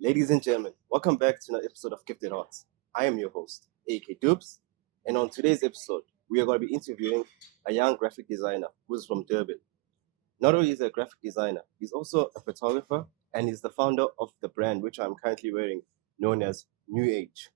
Ladies and gentlemen, welcome back to another episode of Gifted Heartz. I am your host, AK Dubs, and on today's episode, we are going to be interviewing a young graphic designer who's from Durban. Not only is he a graphic designer, he's also a photographer and he's the founder of the brand which I'm currently wearing, known as New Age.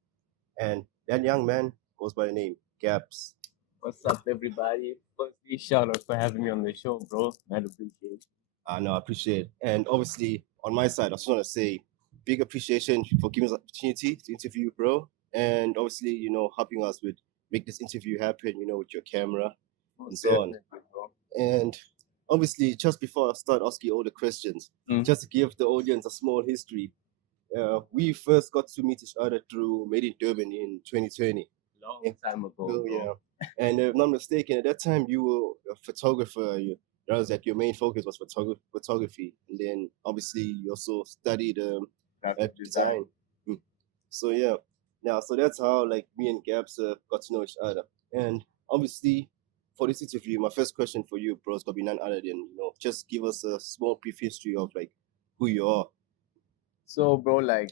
And that young man goes by the name Gapz. What's up, everybody? Firstly, shout out for having me on the show, bro. I'd appreciate it. I appreciate it. And obviously, on my side, I just want to say big appreciation for giving us the opportunity to interview you, bro. And obviously, helping us with make this interview happen, with your camera and so on. Bro. And obviously, just before I start asking you all the questions, just to give the audience a small history, we first got to meet each other through Made in Durban in 2020. Long time ago. Oh, bro. yeah. And if I'm not mistaken, at that time you were a photographer. That was like your main focus was photography, and then obviously you also studied Graphic design. So yeah, so that's how like me and Gapz got to know each other. And obviously, for this interview, my first question for you, bro, is gonna be none other than just give us a small brief history of like who you are. So, bro, like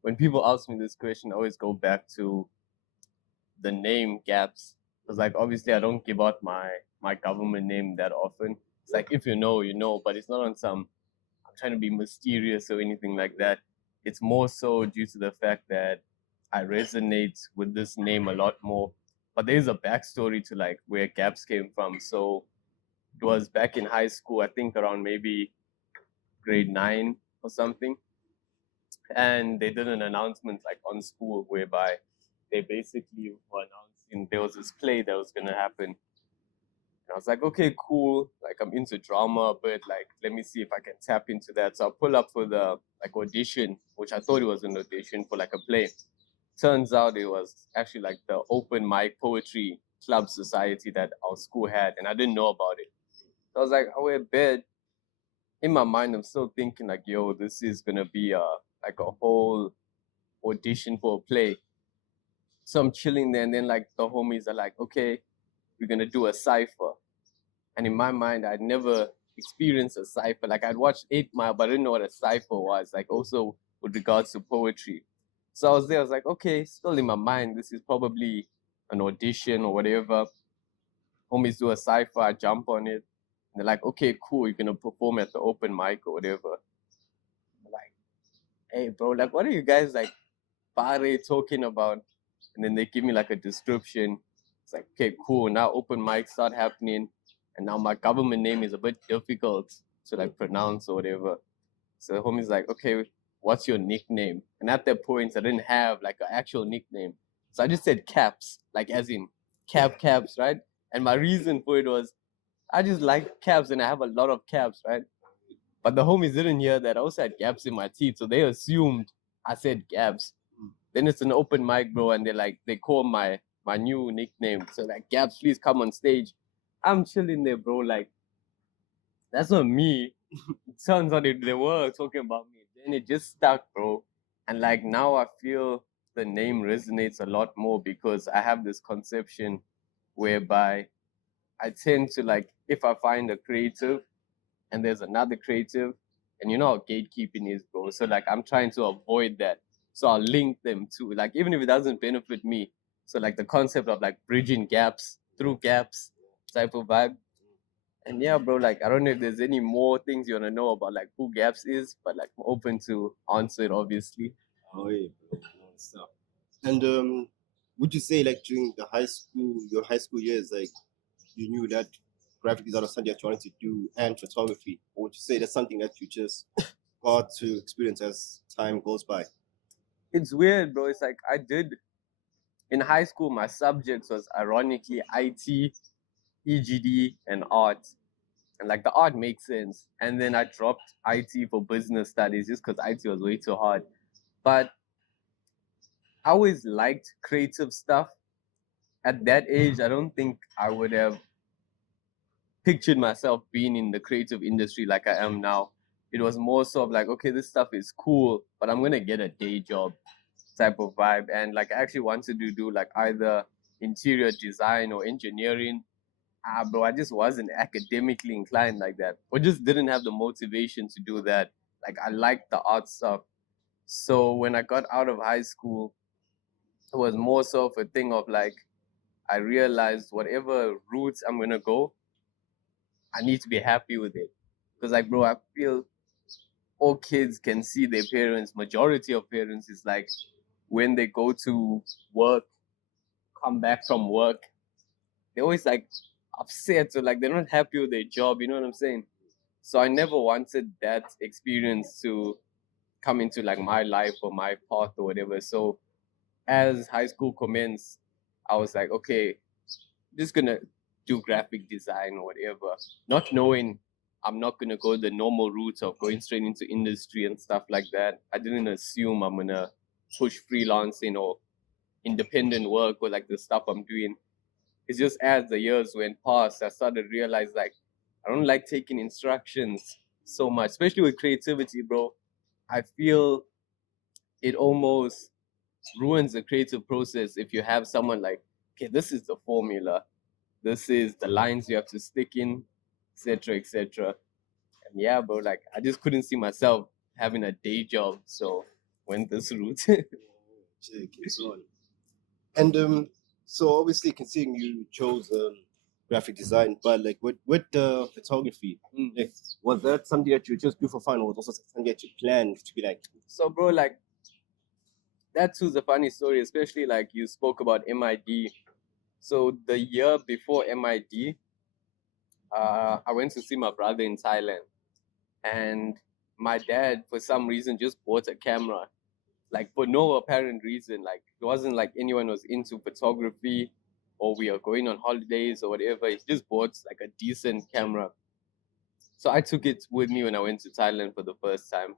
when people ask me this question, I always go back to the name Gapz, because like obviously I don't give out my government name that often. It's like if you know, you know, but it's not on some I'm trying to be mysterious or anything like that. It's more so due to the fact that I resonate with this name a lot more. But there's a backstory to like where Gapz came from. So it was back in high school, I think around maybe grade 9 or something. And they did an announcement like on school whereby they basically were announcing there was this play that was gonna happen. And I was like, okay, cool. Like I'm into drama a bit. Like let me see if I can tap into that. So I pull up for the like audition, which I thought it was an audition for like a play. Turns out it was actually like the open mic poetry club society that our school had, and I didn't know about it. So I was like, oh, we're bed. In my mind, I'm still thinking like, yo, this is gonna be like a whole audition for a play. So I'm chilling there, and then like the homies are like, okay, we're gonna do a cipher. And in my mind, I'd never experienced a cipher. Like I'd watched 8 Mile, but I didn't know what a cipher was. Like also with regards to poetry. So I was there. I was like, okay, still in my mind, this is probably an audition or whatever. Homies do a cipher, I jump on it. And they're like, okay, cool, you're gonna perform at the open mic or whatever. I'm like, hey, bro, like, what are you guys like, pare talking about? And then they give me like a description. It's like, okay, cool. Now open mics start happening, and now my government name is a bit difficult to like pronounce or whatever. So the homie's like, okay, what's your nickname? And at that point, I didn't have like an actual nickname, so I just said Caps, like as in caps, right? And my reason for it was I just like caps, and I have a lot of caps, right? But the homies didn't hear that. I also had gaps in my teeth, so they assumed I said Gapz. Then it's an open mic, bro, and they call my new nickname. So like, Gapz, please come on stage. I'm chilling there, bro. Like, that's not me. It turns out they were talking about me. Then it just stuck, bro. And like now I feel the name resonates a lot more because I have this conception whereby I tend to like, if I find a creative and there's another creative, and you know how gatekeeping is, bro. So like I'm trying to avoid that. So I'll link them too. Like even if it doesn't benefit me. So like the concept of like bridging gaps through gaps type of vibe. And yeah, bro, like I don't know if there's any more things you wanna know about like who Gapz is, but like I'm open to answer it obviously. Oh yeah, bro. So, and would you say like during your high school years, like you knew that graphic design was something that you wanted to do and photography, or would you say that's something that you just got to experience as time goes by? It's weird, bro. It's like I did in high school, my subjects was ironically IT, EGD, and art. And like the art makes sense. And then I dropped IT for business studies just because IT was way too hard. But I always liked creative stuff. At that age, I don't think I would have pictured myself being in the creative industry like I am now. It was more so of like, okay, this stuff is cool, but I'm gonna get a day job type of vibe. And like I actually wanted to do like either interior design or engineering. Bro, I just wasn't academically inclined like that. Or just didn't have the motivation to do that. Like I liked the art stuff. So when I got out of high school, it was more so of a thing of like I realized whatever route I'm gonna go, I need to be happy with it. Because like bro, I feel all kids can see their parents, majority of parents is like when they go to work, come back from work, they're always like upset or like they're not happy with their job, you know what I'm saying? So I never wanted that experience to come into like my life or my path or whatever. So as high school commenced, I was like, okay, just gonna do graphic design or whatever, not knowing I'm not gonna go the normal route of going straight into industry and stuff like that. I didn't assume I'm gonna push freelancing or independent work or like the stuff I'm doing. It's just as the years went past, I started to realize like I don't like taking instructions so much, especially with creativity, bro. I feel it almost ruins the creative process if you have someone like, okay, this is the formula, this is the lines you have to stick in, etc., etc. And yeah, bro, like I just couldn't see myself having a day job, so went this route. Check it on. And so obviously, considering you chose graphic design, but like with the photography, like, was that something that you just do for fun, or was also something that you planned to be like? So, bro, like that too's a funny story, especially like you spoke about MID. So the year before MID, I went to see my brother in Thailand, and my dad, for some reason, just bought a camera, like for no apparent reason. Like it wasn't like anyone was into photography, or we are going on holidays or whatever. He just bought like a decent camera. So I took it with me when I went to Thailand for the first time,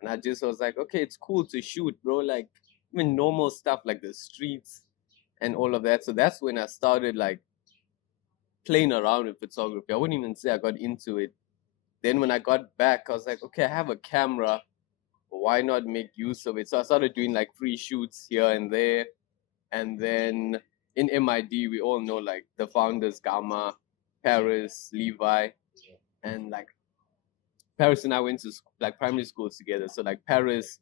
and I just was like, okay, it's cool to shoot, bro. Like even normal stuff like the streets and all of that. So that's when I started like playing around with photography. I wouldn't even say I got into it. Then when I got back, I was like, okay, I have a camera. Why not make use of it? So I started doing like free shoots here and there. And then in MID, we all know like the founders, Gamma, Paris, Levi, and like Paris and I went to like primary schools together. So like Paris,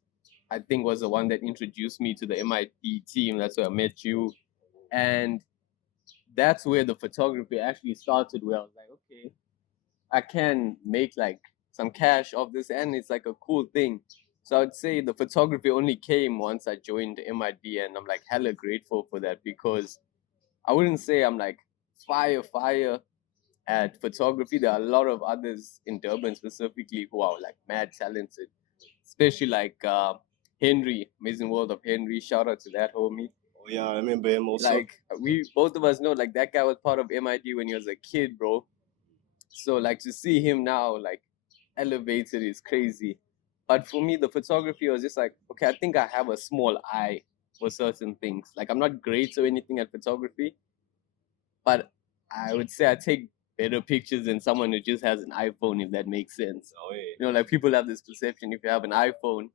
I think was the one that introduced me to the MIT team. That's where I met you. And that's where the photography actually started, where I was like, okay, I can make like some cash off this, and it's like a cool thing. So I'd say the photography only came once I joined MID, and I'm like hella grateful for that, because I wouldn't say I'm like fire at photography. There are a lot of others in Durban specifically who are like mad talented, especially like Henry, Amazing World of Henry. Shout out to that homie. Oh yeah, I remember him also. Like we both of us know, like that guy was part of MID when he was a kid, bro. So like to see him now like elevated is crazy. But for me, the photography was just like, okay, I think I have a small eye for certain things. Like I'm not great or anything at photography, but I would say I take better pictures than someone who just has an iPhone, if that makes sense. Oh yeah. You know, like people have this perception, if you have an iPhone,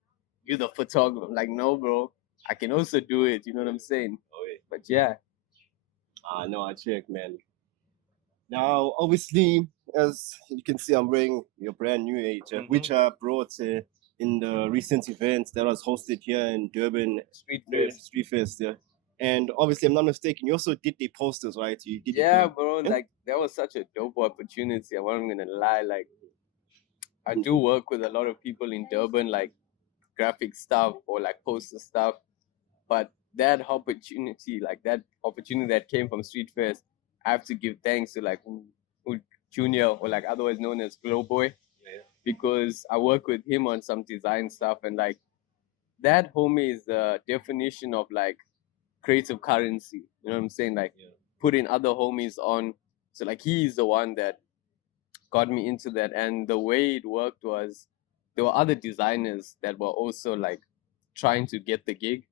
you're the photographer. I'm like, no, bro, I can also do it. You know what I'm saying? Oh yeah. But yeah. No, I check, man. Now, obviously, as you can see, I'm wearing your brand new age, which I brought in the recent event that was hosted here in Durban, Street Fest, yeah. And obviously, I'm not mistaken, you also did the posters, right? You did Yeah, bro. Like that was such a dope opportunity. I wasn't gonna lie. Like I do work with a lot of people in Durban, like graphic stuff or like poster stuff. But that opportunity that came from Street Fest, I have to give thanks to like who Junior, or like otherwise known as Glow Boy, because I work with him on some design stuff, and like that homie is the definition of like creative currency. You know what I'm saying? Like putting other homies on. So like he's the one that got me into that. And the way it worked was there were other designers that were also like trying to get the gig.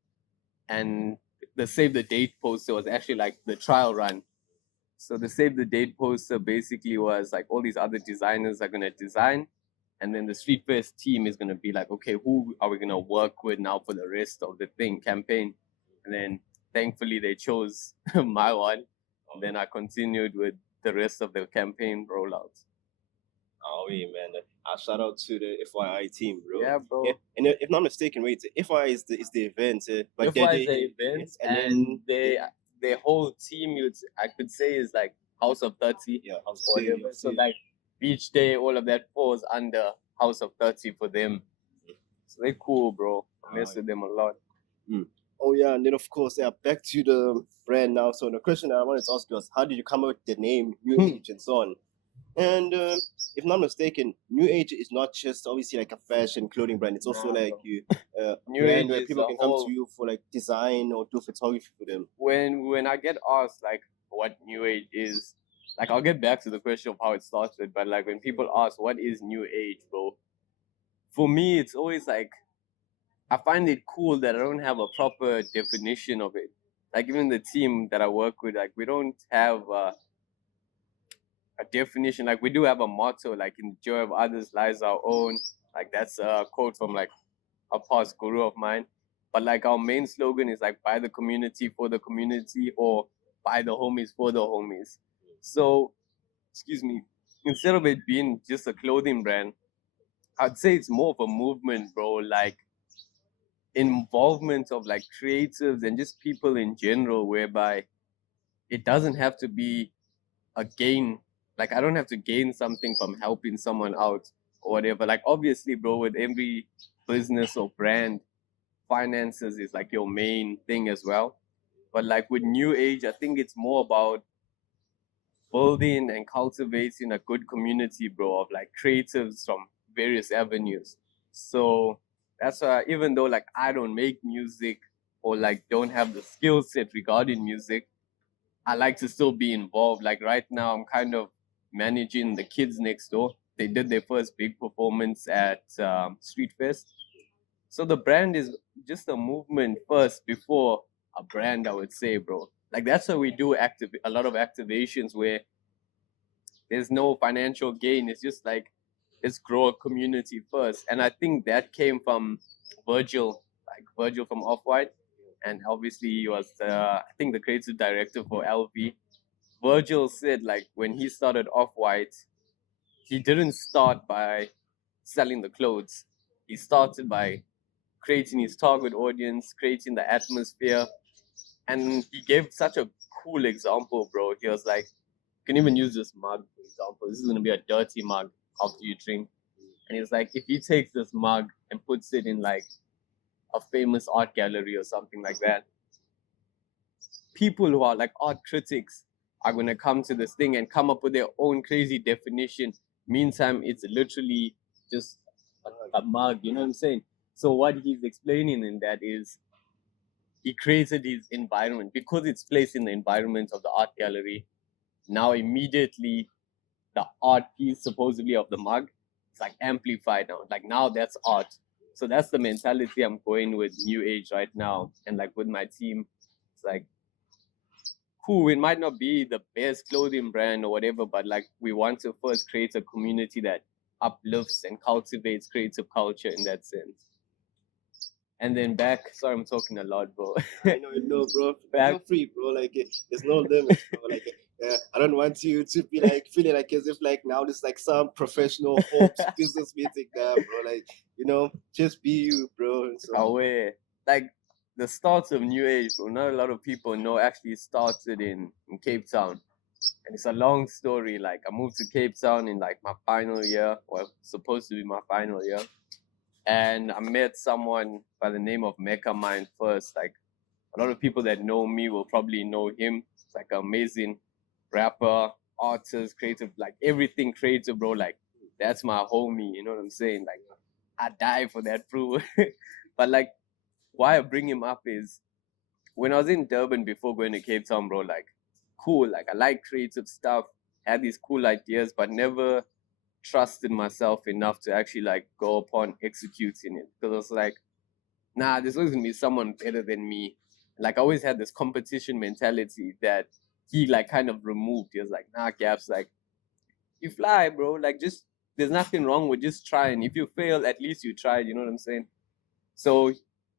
And the save the date poster was actually like the trial run. So the save the date poster basically was like all these other designers are gonna design, and then the Street Fest team is gonna be like, okay, who are we gonna work with now for the rest of the campaign? And then thankfully they chose my one. And then I continued with the rest of the campaign rollouts. Oh yeah, man! Shout out to the FYI team, bro. Yeah, bro. Yeah, and if not mistaken, wait, FYI is the event, but FY is the event, and then their whole team, I could say, is like House of 30. Yeah, House or of 30, whatever. So like Beach Day, all of that falls under House of 30 for them. So they're cool, bro. I mess with them a lot. Oh yeah, and then of course, yeah, back to the brand now. So the question that I wanted to ask you was, how did you come up with the name New Age and so on? And if not mistaken, New Age is not just obviously like a fashion clothing brand. It's also like you New brand Age where is people a can come whole- to you for like design or do photography for them. When I get asked like what New Age is, like I'll get back to the question of how it started, but like when people ask what is New Age, bro, for me it's always like I find it cool that I don't have a proper definition of it. Like even the team that I work with, like we don't have a definition. Like we do have a motto, like in the joy of others lies our own. Like that's a quote from like a past guru of mine. But like our main slogan is like by the community for the community, or by the homies for the homies. So, excuse me, instead of it being just a clothing brand, I'd say it's more of a movement, bro. Like involvement of like creatives and just people in general, whereby it doesn't have to be a gain. Like I don't have to gain something from helping someone out or whatever. Like obviously, bro, with every business or brand, finances is like your main thing as well. But like with New Age, I think it's more about building and cultivating a good community, bro, of like creatives from various avenues. So that's why even though like I don't make music or like don't have the skill set regarding music, I like to still be involved. Like right now, I'm kind of managing the kids next door. They did their first big performance at Street Fest. So the brand is just a movement first before a brand, I would say, bro. Like that's why we do a lot of activations where there's no financial gain. It's just like let's grow a community first. And I think that came from Virgil, like Virgil from Off-White. And obviously he was I think the creative director for LV. Virgil said like when he started Off-White, he didn't start by selling the clothes. He started by creating his target audience, creating the atmosphere. And he gave such a cool example, bro. He was like, you can even use this mug, for example. This is going to be a dirty mug after you drink. And he's like, if he takes this mug and puts it in like a famous art gallery or something like that, people who are like art critics are going to come to this thing and come up with their own crazy definition. Meantime, it's literally just a mug, you know what I'm saying? So what he's explaining in that is he created his environment because it's placed in the environment of the art gallery. Now immediately the art piece supposedly of the mug is like amplified now. Like now that's art. So that's the mentality I'm going with New Age right now. And like with my team, it's like cool, it might not be the best clothing brand or whatever, but like we want to first create a community that uplifts and cultivates creative culture in that sense. And then back, sorry, I'm talking a lot, bro. I know, bro. Back- Feel free, bro. Like there's no limit, bro. Like I don't want you to be like feeling like as if like now this like some professional hopes business meeting there, bro. Like just be you, bro. And so, Aware. Like the start of New Age, bro, not a lot of people know actually started in Cape Town. And it's a long story. Like I moved to Cape Town in like my final year, or supposed to be my final year. And I met someone by the name of Mecca Mind first. Like a lot of people that know me will probably know him. It's like an amazing rapper, artist, creative, like everything creative, bro. Like that's my homie, you know what I'm saying? Like I die for that, bro. But like why I bring him up is when I was in Durban before going to Cape Town, bro, like cool, like I like creative stuff, had these cool ideas, but never trusted myself enough to actually like go upon executing it. Because I was like, nah, there's always gonna be someone better than me. Like I always had this competition mentality that he like kind of removed. He was like, nah, Gapz, like you fly, bro. Like just there's nothing wrong with just trying. If you fail, at least you tried, you know what I'm saying? So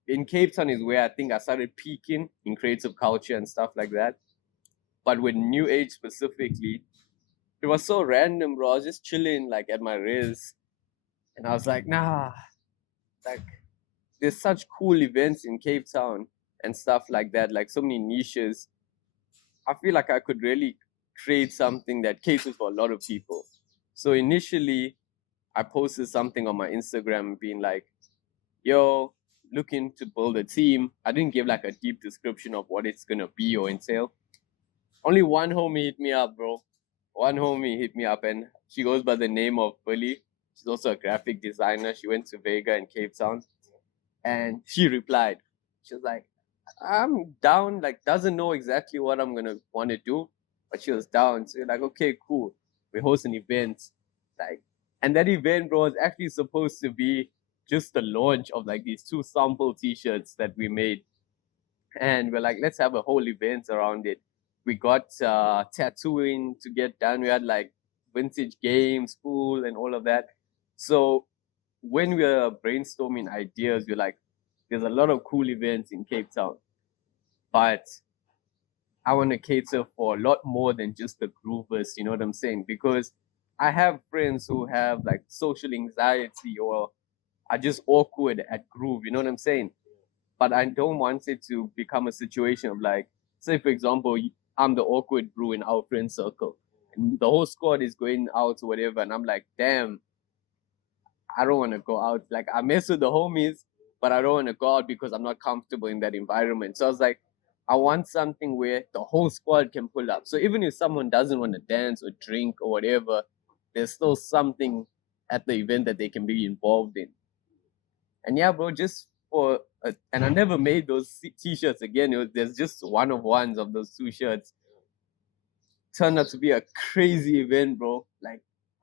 in Cape Town is where I think I started peaking in creative culture and stuff like that. But with New Age specifically, it was so random, bro. I was just chilling like at my res, and I was like, nah, like there's such cool events in Cape Town and stuff like that, like so many niches. I feel like I could really create something that caters for a lot of people. So initially, I posted something on my Instagram being like, yo, looking to build a team. I didn't give like a deep description of what it's gonna be or entail. Only one homie hit me up, bro. One homie hit me up, and she goes by the name of Billy. She's also a graphic designer. She went to Vega in Cape Town, and she replied. She was like, I'm down, like doesn't know exactly what I'm gonna want to do, but she was down. So you're like, okay, cool. We host an event, like, and that event, bro, is actually supposed to be just the launch of like these 2 sample T-shirts that we made, and we're like, let's have a whole event around it. We got tattooing to get done. We had like vintage games, pool, and all of that. So when we were brainstorming ideas, we're like, there's a lot of cool events in Cape Town, but I want to cater for a lot more than just the groovers, you know what I'm saying? Because I have friends who have like social anxiety or are just awkward at groove, you know what I'm saying? But I don't want it to become a situation of like, say for example, I'm the awkward brew in our friend circle, and the whole squad is going out or whatever, and I'm like, damn, I don't want to go out. Like I mess with the homies, but I don't want to go out because I'm not comfortable in that environment. So I was like, I want something where the whole squad can pull up. So even if someone doesn't want to dance or drink or whatever, there's still something at the event that they can be involved in. And yeah, bro, just for and I never made those T-shirts again. There's just one of ones of those 2 shirts. Turned out to be a crazy event, bro. Like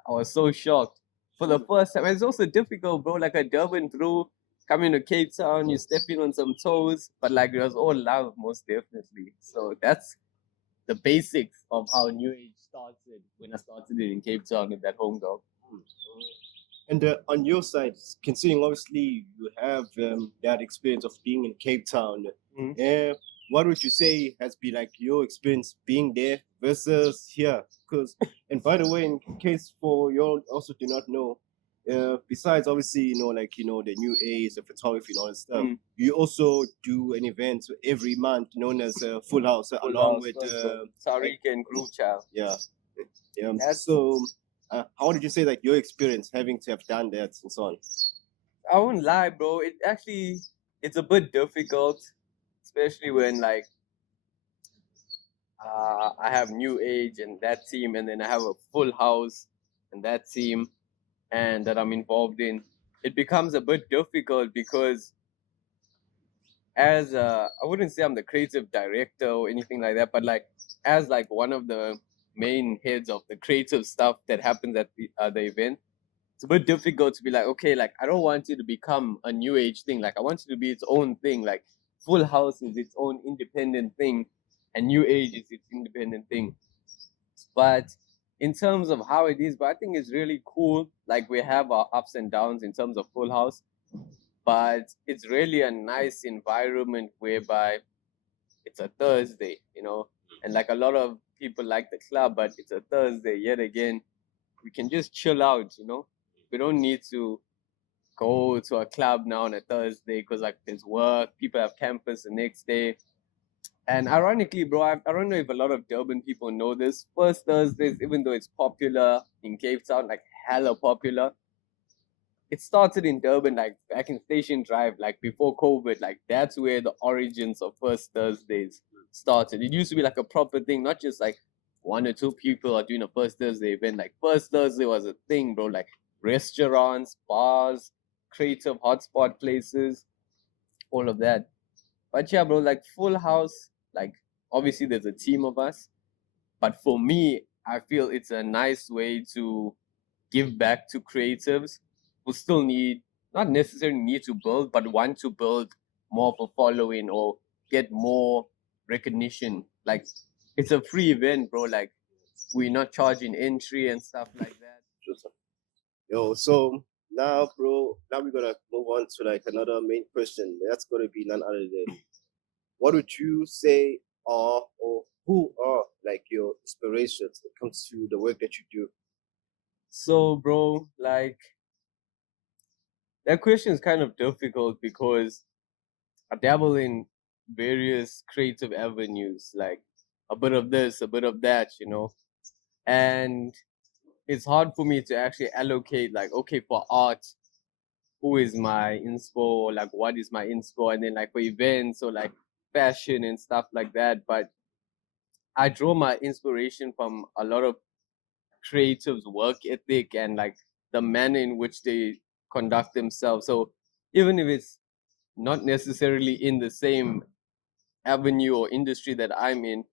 I was so shocked for the first time. It's also difficult, bro. Like a Durban brew coming to Cape Town, you stepping on some toes, but like it was all love, most definitely. So that's the basics of how New Age started when I started it in Cape Town with that home dog. And on your side, considering obviously you have that experience of being in Cape Town, what would you say has been like your experience being there versus here? Because, and by the way, in case for you all also do not know, besides obviously the new age, the photography and all that stuff, you also do an event every month known as Full House, along with Tariq and Groove Child. Yeah. So how did you say like your experience having to have done that and so on? I won't lie, bro. It's a bit difficult, especially when like I have New Age and that team, and then I have a Full House and that team, and that I'm involved in. It becomes a bit difficult because as I wouldn't say I'm the creative director or anything like that, but like as like one of the main heads of the creative stuff that happens at the event, it's a bit difficult to be like, okay, like I don't want it to become a New Age thing. Like I want it to be its own thing. Like Full House is its own independent thing, and New Age is its independent thing. But in terms of how it is, but I think it's really cool. Like we have our ups and downs in terms of Full House, but it's really a nice environment whereby it's a Thursday, and like a lot of people like the club, but it's a Thursday yet again. We can just chill out, we don't need to go to a club now on a Thursday because like there's work, people have campus the next day. And ironically, bro, I don't know if a lot of Durban people know this. First Thursdays, even though it's popular in Cape Town, like hella popular, it started in Durban, like back in Station Drive, like before COVID. Like that's where the origins of First Thursdays started. It used to be like a proper thing, not just like 1 or 2 people are doing a First Thursday event. Like First Thursday was a thing, bro. Like restaurants, bars, creative hotspot places, all of that. But yeah, bro, like Full House, like obviously there's a team of us, but for me, I feel it's a nice way to give back to creatives who still need, not necessarily need to build, but want to build more of a following or get more recognition. Like it's a free event, bro. Like we're not charging entry and stuff like that. Yo, so now, bro, now we're gonna move on to like another main question. That's gonna be none other than what would you say are or who are like your inspirations when it comes to the work that you do? So, bro, like that question is kind of difficult because I dabble in various creative avenues, like a bit of this, a bit of that, you know. And it's hard for me to actually allocate, like, okay, for art, who is my inspo, like, what is my inspo, and then, like, for events or like fashion and stuff like that. But I draw my inspiration from a lot of creatives' work ethic and like the manner in which they conduct themselves. So even if it's not necessarily in the same avenue or industry that I'm in,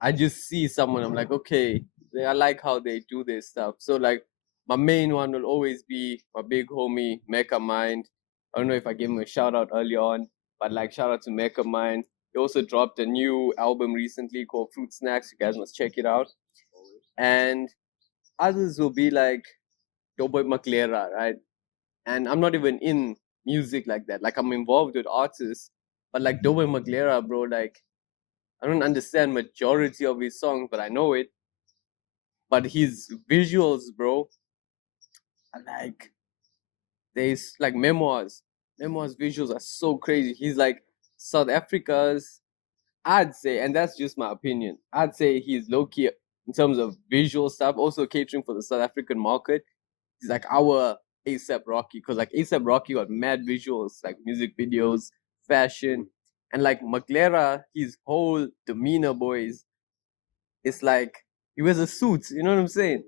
I just see someone, I'm like, okay, I like how they do this stuff. So like my main one will always be my big homie, Mecha Mind. I don't know if I gave him a shout out early on, but like shout out to Mecha Mind. He also dropped a new album recently called Fruit Snacks. You guys must check it out. And others will be like Doughboy Maclera, right? And I'm not even in music like that. Like I'm involved with artists, but like Doughboy Maclera, bro, like I don't understand majority of his songs, but I know it. But his visuals, bro, are like there's like memoirs. Memoirs visuals are so crazy. He's like South Africa's, I'd say, and that's just my opinion. I'd say he's low key in terms of visual stuff, also catering for the South African market. He's like our ASAP Rocky, because like ASAP Rocky got mad visuals, like music videos, fashion, and like Maclera, his whole demeanor, boys, it's like he wears a suit, you know what I'm saying?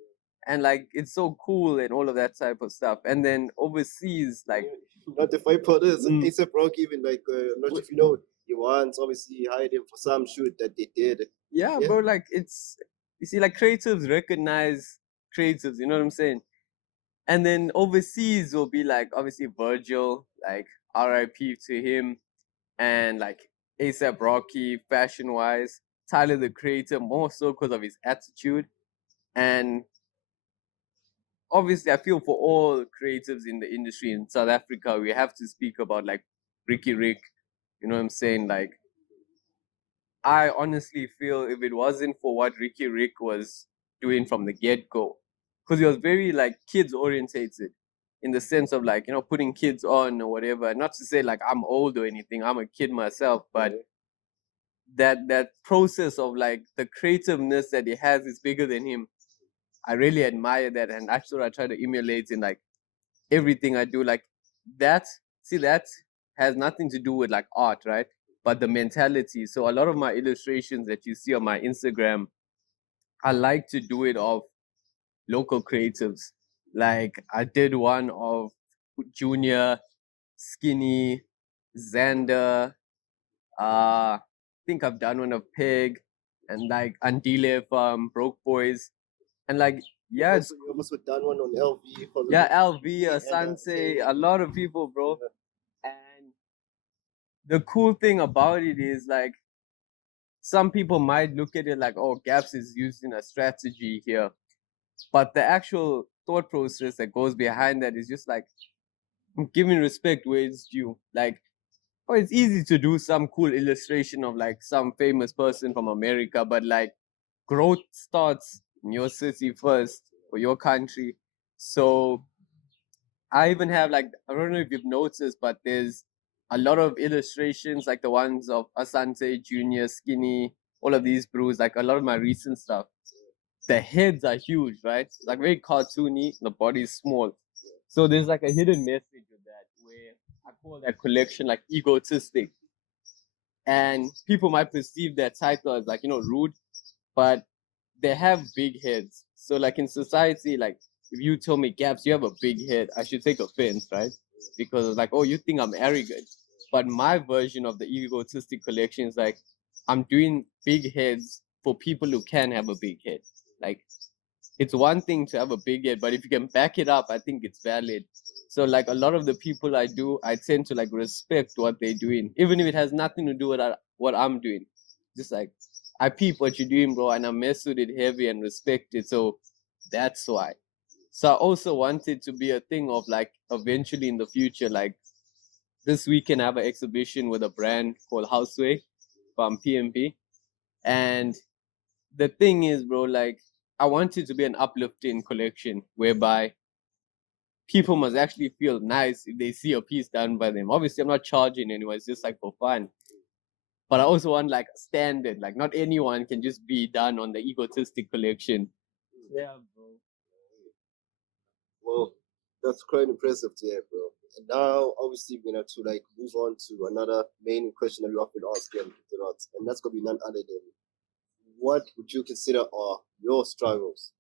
And like it's so cool and all of that type of stuff. And then overseas, like Not the fight part is Mm. ASAP Rocky, even like I'm not sure if you know, he once obviously hired him for some shoot that they did. yeah, Yeah. bro, like it's you see, like creatives recognize creatives, you know what I'm saying? And then overseas will be like obviously Virgil, like RIP to him, and like ASAP Rocky, fashion wise, Tyler the Creator, more so because of his attitude. And obviously, I feel for all creatives in the industry in South Africa, we have to speak about like Ricky Rick. You know what I'm saying? Like, I honestly feel if it wasn't for what Ricky Rick was doing from the get go, because he was very like kids orientated in the sense of like, you know, putting kids on or whatever. Not to say like I'm old or anything, I'm a kid myself, but that process of like the creativeness that he has is bigger than him. I really admire that, and that's what I try to emulate in like everything I do. Like that, see, that has nothing to do with like art, right? But the mentality. So a lot of my illustrations that you see on my Instagram, I like to do it of local creatives. Like I did one of Junior, Skinny, Xander. I think I've done one of Pig and like Andile from Broke Boys. And like, yeah, Also, you almost done one on LV for the yeah, LV, and, Sanse, a lot of people, bro. And the cool thing about it is like some people might look at it like, oh, Gapz is using a strategy here. But the actual thought process that goes behind that is just like giving respect where it's due. Like, oh, it's easy to do some cool illustration of like some famous person from America, but like growth starts in your city first or your country. So I even have like, I don't know if you've noticed, but there's a lot of illustrations like the ones of Asante, Junior, Skinny, all of these brews, like a lot of my recent stuff. The heads are huge, right? Like very cartoony, the body is small. So there's like a hidden message with that where I call that collection like egotistic. And people might perceive that title as like, you know, rude, but they have big heads. So like in society, like if you tell me Gapz, you have a big head, I should take offense, right? Because it's like, oh, you think I'm arrogant. But my version of the egotistic collection is like I'm doing big heads for people who can have a big head. Like it's one thing to have a big head, but if you can back it up, I think it's valid. So like a lot of the people I do, I tend to like respect what they're doing, even if it has nothing to do with what I'm doing. Just like I peep what you're doing, bro, and I mess with it heavy and respect it. So that's why. So I also want it to be a thing of like eventually in the future, like this weekend I have an exhibition with a brand called Houseway from PMP. And the thing is, bro, like I want it to be an uplifting collection whereby people must actually feel nice if they see a piece done by them. Obviously, I'm not charging anyone, it's just like for fun. But I also want like a standard, like not anyone can just be done on the egotistic collection. Yeah, bro. Well, that's quite impressive to hear, bro. And now, obviously, we're gonna to like move on to another main question that we often ask here, and that's gonna be none other than what would you consider are your struggles?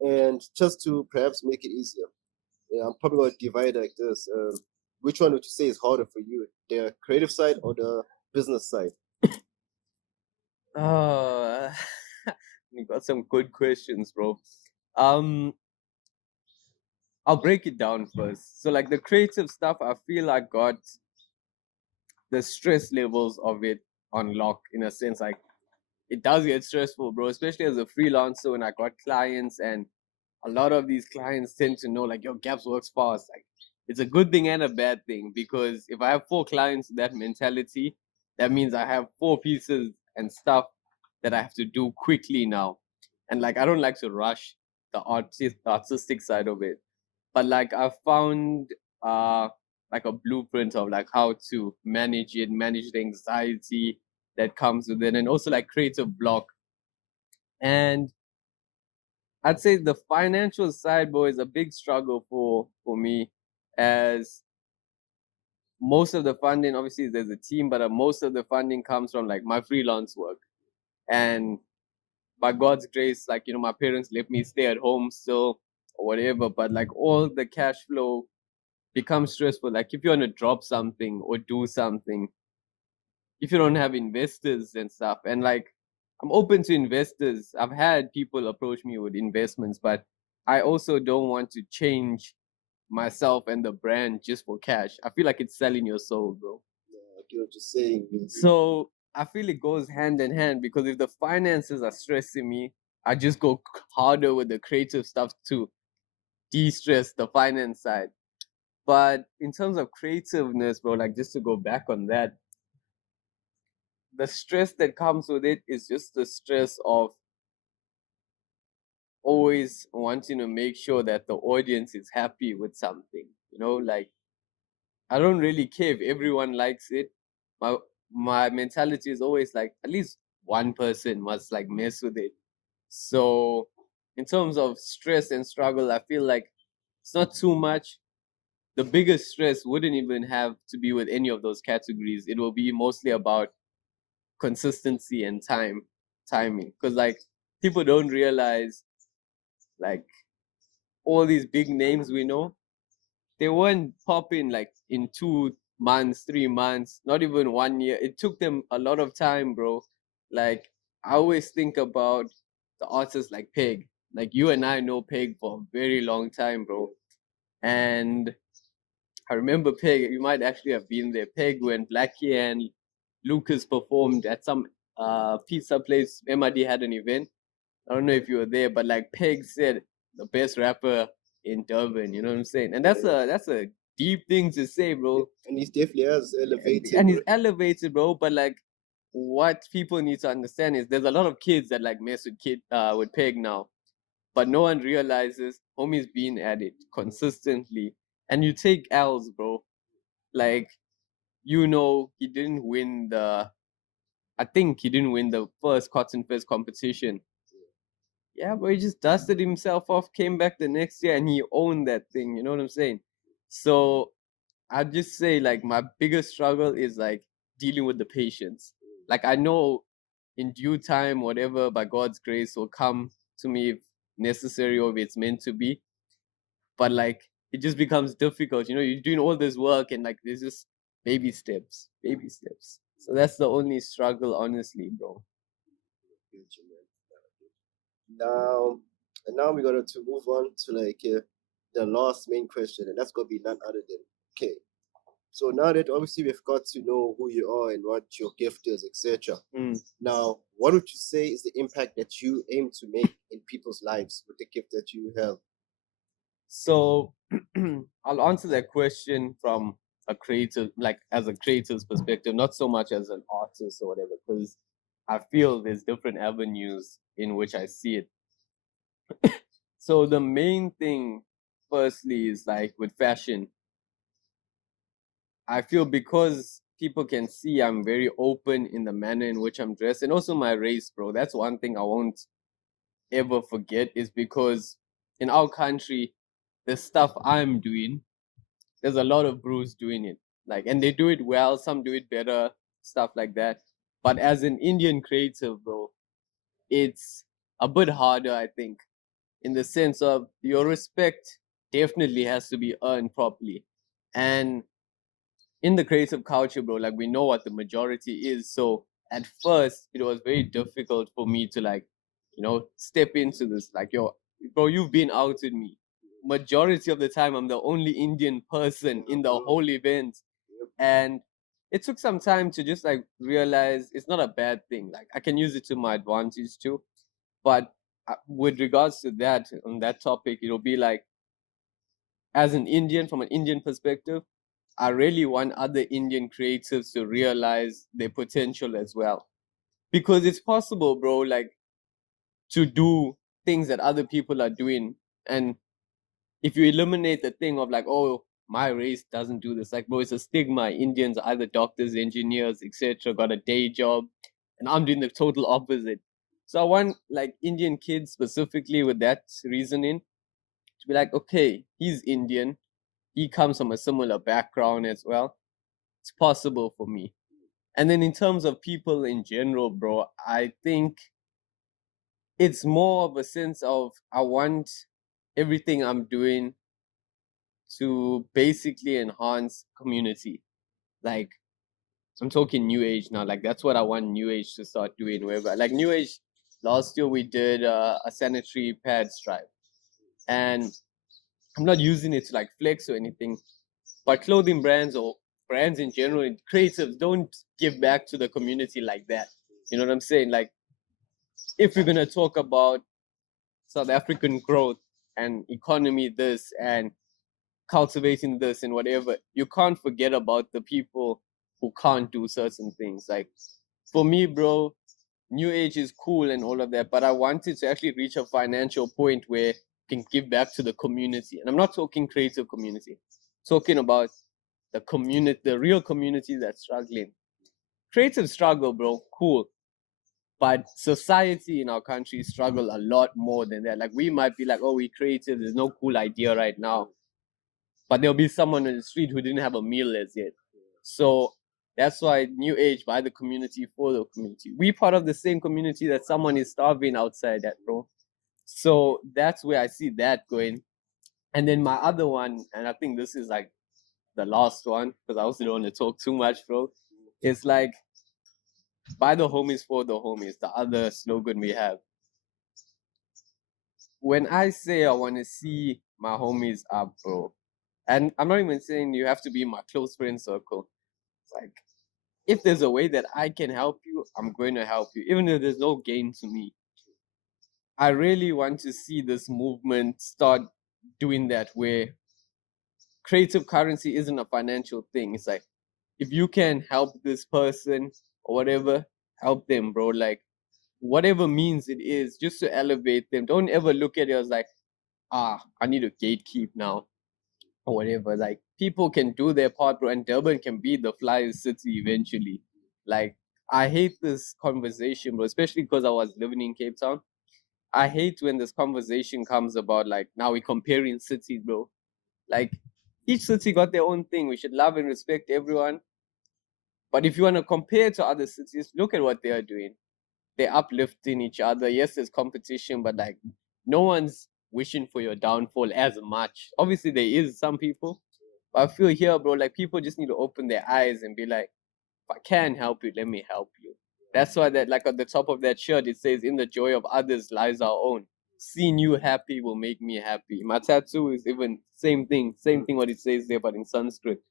And just to perhaps make it easier, yeah, I'm probably gonna divide it like this. Which one would you say is harder for you, the creative side or the business side? Uh, you got some good questions, bro. Um, I'll break it down first. So, like the creative stuff, I feel I got the stress levels of it on lock in a sense. Like it does get stressful, bro, especially as a freelancer when I got clients, and a lot of these clients tend to know like your Gapz works fast. Like it's a good thing and a bad thing because if I have 4 clients with that mentality, that means I have 4 pieces and stuff that I have to do quickly now. And like I don't like to rush the artistic side of it. But like I found uh like a blueprint of like how to manage it, manage the anxiety that comes with it, and also like creative block. And I'd say the financial side, bro, is a big struggle for me, as most of the funding, obviously, there's a team, but most of the funding comes from like my freelance work. And by God's grace, like my parents let me stay at home still or whatever. But like all the cash flow becomes stressful. Like if you want to drop something or do something, if you don't have investors and stuff, and like I'm open to investors. I've had people approach me with investments, but I also don't want to change myself and the brand just for cash. I feel like it's selling your soul, bro. Yeah, I get what you're saying. So I feel it goes hand in hand because if the finances are stressing me, I just go harder with the creative stuff to de-stress the finance side. But in terms of creativeness, bro, like just to go back on that, the stress that comes with it is just the stress of always wanting to make sure that the audience is happy with something. Like I don't really care if everyone likes it. My mentality is always like at least one person must like mess with it. So in terms of stress and struggle, I feel like it's not too much. The biggest stress wouldn't even have to be with any of those categories. It will be mostly about consistency and timing. Because like people don't realize like all these big names we know, they weren't popping like in 2 months, 3 months, not even 1 year. It took them a lot of time, bro. Like I always think about the artists like Peg. Like you and I know Peg for a very long time, bro. And I remember Peg, you might actually have been there. Peg when Blackie and Lucas performed at some pizza place. MRD had an event. I don't know if you were there, but like Peg said, the best rapper in Durban. You know what I'm saying? And that's a deep thing to say, bro. And he definitely has elevated. And he's elevated, bro. But like, what people need to understand is there's a lot of kids that like mess with Peg now, but no one realizes homie's being at it consistently. And you take L's, bro. Like, he didn't win I think he didn't win the first Cotton Fest competition. Yeah, but he just dusted himself off, came back the next year, and he owned that thing. You know what I'm saying? So I'd just say, like, my biggest struggle is like dealing with the patience. Like, I know in due time, whatever by God's grace will come to me if necessary or if it's meant to be. But like, it just becomes difficult. You're doing all this work, and like, there's just baby steps, baby steps. So that's the only struggle, honestly, bro. Future, man. Now, and now we're gonna to move on to like the last main question, and that's gonna be none other than okay. So now that obviously we've got to know who you are and what your gift is, etc. Now, what would you say is the impact that you aim to make in people's lives with the gift that you have? So I'll answer that question from a creative, like as a creator's perspective, not so much as an artist or whatever, because I feel there's different avenues in which I see it. So the main thing, firstly, is like with fashion. I feel because people can see I'm very open in the manner in which I'm dressed, and also my race, bro. That's one thing I won't ever forget, is because in our country, the stuff I'm doing, there's a lot of brews doing it. Like, and they do it well, some do it better, stuff like that. But as an Indian creative, bro, it's a bit harder, I think, in the sense of your respect definitely has to be earned properly. And in the creative culture, bro, like we know what the majority is. So at first, it was very difficult for me to like, step into this. Like, yo, bro, you've been out with me. Majority of the time, I'm the only Indian person in the whole event, and it took some time to just like realize it's not a bad thing. Like I can use it to my advantage too. But with regards to that, on that topic, it'll be like, as an Indian, from an Indian perspective, I really want other Indian creatives to realize their potential as well. Because it's possible, bro, like to do things that other people are doing. And if you eliminate the thing of like, oh, my race doesn't do this, like, bro, it's a stigma. Indians are either doctors, engineers, etc., got a day job, and I'm doing the total opposite. So I want like Indian kids specifically with that reasoning to be like, okay, he's Indian, he comes from a similar background as well. It's possible for me. And then in terms of people in general, bro, I think it's more of a sense of I want everything I'm doing to basically enhance community. Like I'm talking new age now. Like that's what I want new age to start doing. Wherever like new age, last year we did a sanitary pads drive, and I'm not using it to like flex or anything, but clothing brands or brands in general and creatives don't give back to the community like that. You know what I'm saying? Like if we're gonna talk about South African growth and economy, this and cultivating this and whatever, you can't forget about the people who can't do certain things. Like for me, bro, new age is cool and all of that, but I wanted to actually reach a financial point where I can give back to the community. And I'm not talking creative community, talking about the community, the real community that's struggling. Creative struggle, bro, cool. But society in our country struggle a lot more than that. Like we might be like, oh, we creative, there's no cool idea right now. But there'll be someone on the street who didn't have a meal as yet. So that's why new age by the community for the community. We part of the same community that someone is starving outside that, bro. So that's where I see that going. And then my other one, and I think this is like the last one, because I also don't want to talk too much, bro. It's like by the homies for the homies, the other slogan we have. When I say I want to see my homies up, bro, and I'm not even saying you have to be in my close friend circle. It's like if there's a way that I can help you, I'm going to help you, even if there's no gain to me. I really want to see this movement start doing that, where creative currency isn't a financial thing. It's like if you can help this person or whatever, help them, bro. Like whatever means it is, just to elevate them. Don't ever look at it as like, I need to gatekeep now or whatever. Like people can do their part, bro, and Durban can be the flyest city eventually. Like I hate this conversation, bro, especially because I was living in Cape Town. I hate when this conversation comes about like now we're comparing cities, bro. Like each city got their own thing. We should love and respect everyone. But if you want to compare to other cities, look at what they are doing. They're uplifting each other. Yes, there's competition, but like no one's wishing for your downfall as much. Obviously, there is some people, But I feel here, bro, like people just need to open their eyes and be like, if I can help you, let me help you. That's why that, like, at the top of that shirt, it says, "In the joy of others lies our own. Seeing you happy will make me happy." My tattoo is even same thing what it says there, but in Sanskrit.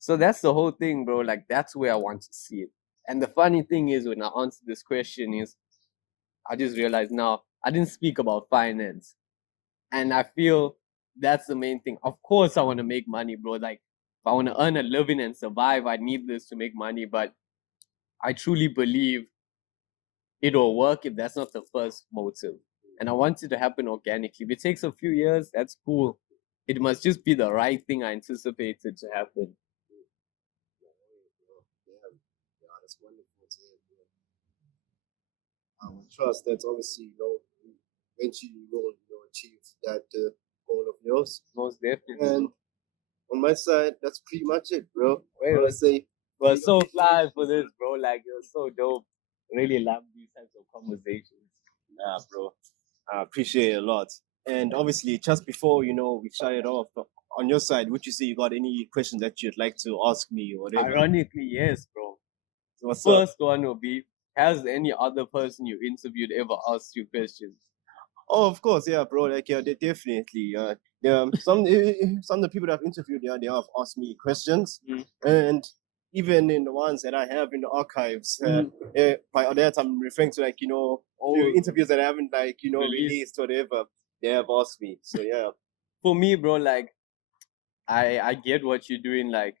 So that's the whole thing, bro. Like, that's where I want to see it. And the funny thing is, when I answer this question, is I just realized now I didn't speak about finance, and I feel that's the main thing. Of course, I want to make money, bro. Like, if I want to earn a living and survive, I need this to make money. But I truly believe it'll work if that's not the first motive. And I want it to happen organically. If it takes a few years, that's cool. It must just be the right thing I anticipated to happen. Yeah, that's wonderful to hear, bro. I would trust that obviously, eventually you will, achieve that goal of yours. Most definitely. And on my side, that's pretty much it, bro. Wait, I would say we're so fly for this, bro. Like, you're so dope. Really love these types of conversations. nah, bro. I appreciate it a lot. And obviously, just before we shut it off, on your side, would you say you got any questions that you'd like to ask me or whatever? Ironically, yes, bro. So what's up? First one will be: has any other person you interviewed ever asked you questions? Oh, of course, yeah, bro. Like, yeah, definitely. Some of the people that I've interviewed, yeah, they have asked me questions, and even in the ones that I have in the archives, by that I'm referring to, like, the interviews that I haven't, like, released or whatever. They have asked me. So yeah. For me, bro, like, I get what you're doing. Like,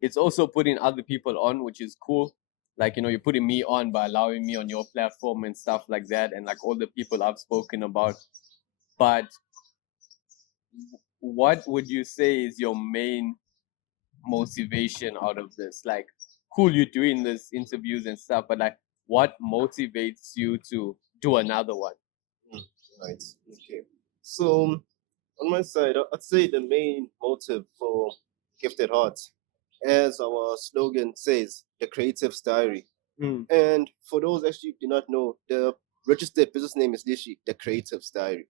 it's also putting other people on, which is cool. Like, you're putting me on by allowing me on your platform and stuff like that, and like all the people I've spoken about. But what would you say is your main motivation out of this? Like, cool, you're doing this interviews and stuff, but like, what motivates you to do another one? Right. Okay. So on my side, I'd say the main motive for Gifted Heartz, as our slogan says, the creative's diary. And for those actually who do not know, the registered business name is literally the creative's diary.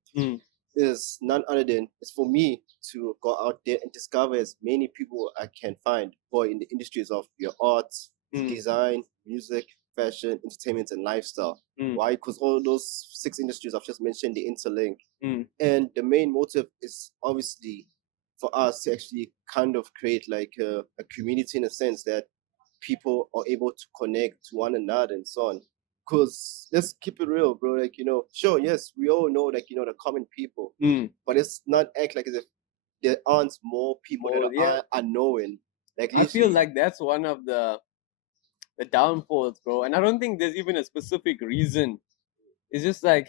Is none other than it's for me to go out there and discover as many people I can find who are in the industries of your arts, design, music, fashion, entertainment, and lifestyle. Why? Because all those 6 industries I've just mentioned, they interlink. And the main motive is obviously for us to actually kind of create like a community, in a sense that people are able to connect to one another and so on. Because let's keep it real, bro. Like, sure, yes, we all know, like, the common people, but it's not act like as if there aren't more people that are knowing. Like, I feel like that's one of the downfalls, bro. And I don't think there's even a specific reason. It's just like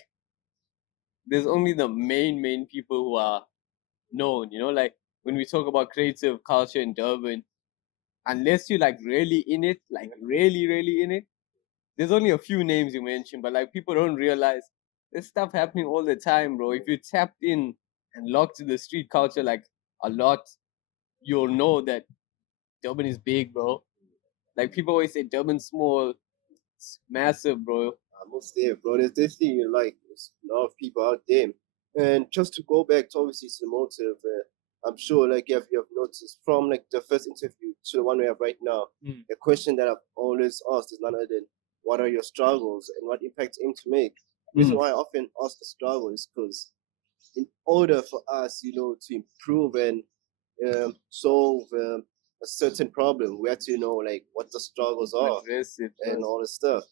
there's only the main people who are known. Like when we talk about creative culture in Durban, unless you're like really in it, like really in it, there's only a few names you mentioned, but like people don't realize there's stuff happening all the time, bro. If you tapped in and locked to the street culture like a lot, you'll know that Durban is big, bro. Like people always say Durban's small, it's massive, bro. Most there, bro. There's definitely like there's a lot of people out there. And just to go back to obviously to the motive, I'm sure like you have noticed from like the first interview to the one we have right now, the question that I've always asked is none other than what are your struggles and what impact you aim to make. The reason why I often ask the struggle is because in order for us, to improve and solve a certain problem, we have to know like what the struggles are and all the stuff.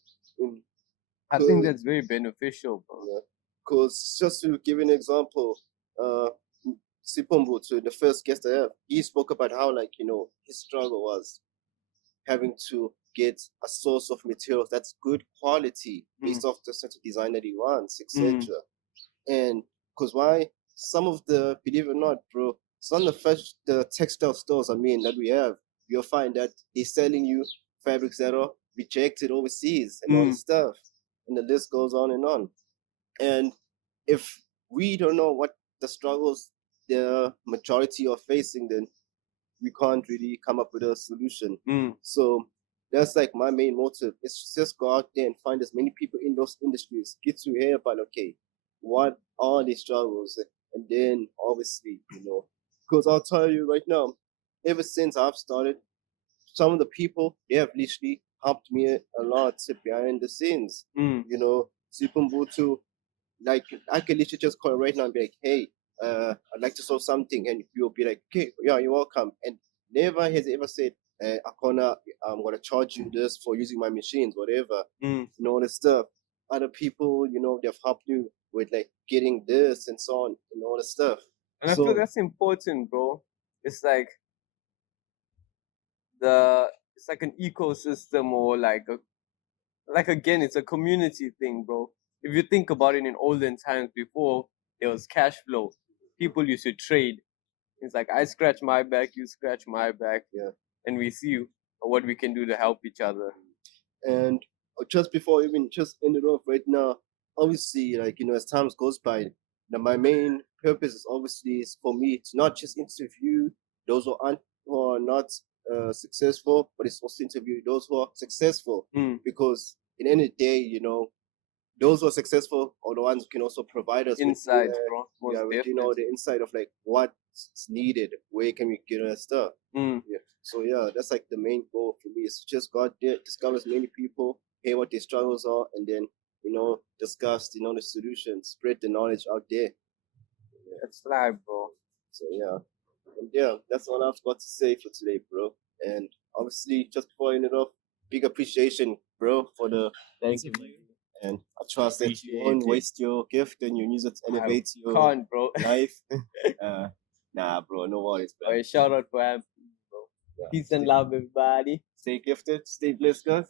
I think that's very beneficial, bro. Yeah. Because just to give an example, Sipombo, to the first guest I have, he spoke about how like his struggle was having to get a source of materials that's good quality based off the certain design that he wants, etc. And because why? Some of the, believe it or not, bro, some of the textile stores, that we have, you'll find that they're selling you fabrics that are rejected overseas and all this stuff. And the list goes on and on. And if we don't know what the struggles the majority are facing, then we can't really come up with a solution. So that's like my main motive. It's just go out there and find as many people in those industries, get to hear about, okay, what are the struggles? And then obviously, Because I'll tell you right now, ever since I've started, some of the people they have literally helped me a lot behind the scenes. You know, Sipumbutu, like I can literally just call right now and be like, hey, I'd like to sell something, and you'll be like, okay, yeah, you're welcome. And never has ever said, Akona, I'm gonna charge you this for using my machines, whatever, you know, all this stuff. Other people, you know, they've helped you with like getting this and so on, and all this stuff. And I feel that's important, bro. It's like it's like an ecosystem, or like again, it's a community thing, bro. If you think about it, in olden times, before there was cash flow, people used to trade. It's like I scratch my back, you scratch my back, and we see what we can do to help each other. And just before I even just end it off right now, obviously, like, you know, as time goes by, my main purpose is obviously is for me to not just interview those who are not successful, but it's also interview those who are successful. Because in any day, you know, those who are successful are the ones who can also provide us insight, with, bro. with, you know, the insight of like what's needed, where can we get our stuff. So yeah, that's like the main goal for me. Is just go out there, discover as many people, hear what their struggles are, and then, you know, discuss, you know, the solutions, spread the knowledge out there. That's live, bro. So yeah, and yeah, that's all I've got to say for today, bro. And obviously, just before I end it off, big appreciation, bro, for the thank you. And I trust that you won't waste your gift and you use it to elevate your life. Nah, bro, no worries, bro. Right, shout out for him, bro. Yeah. Peace and love, everybody. Stay gifted, stay blessed, guys.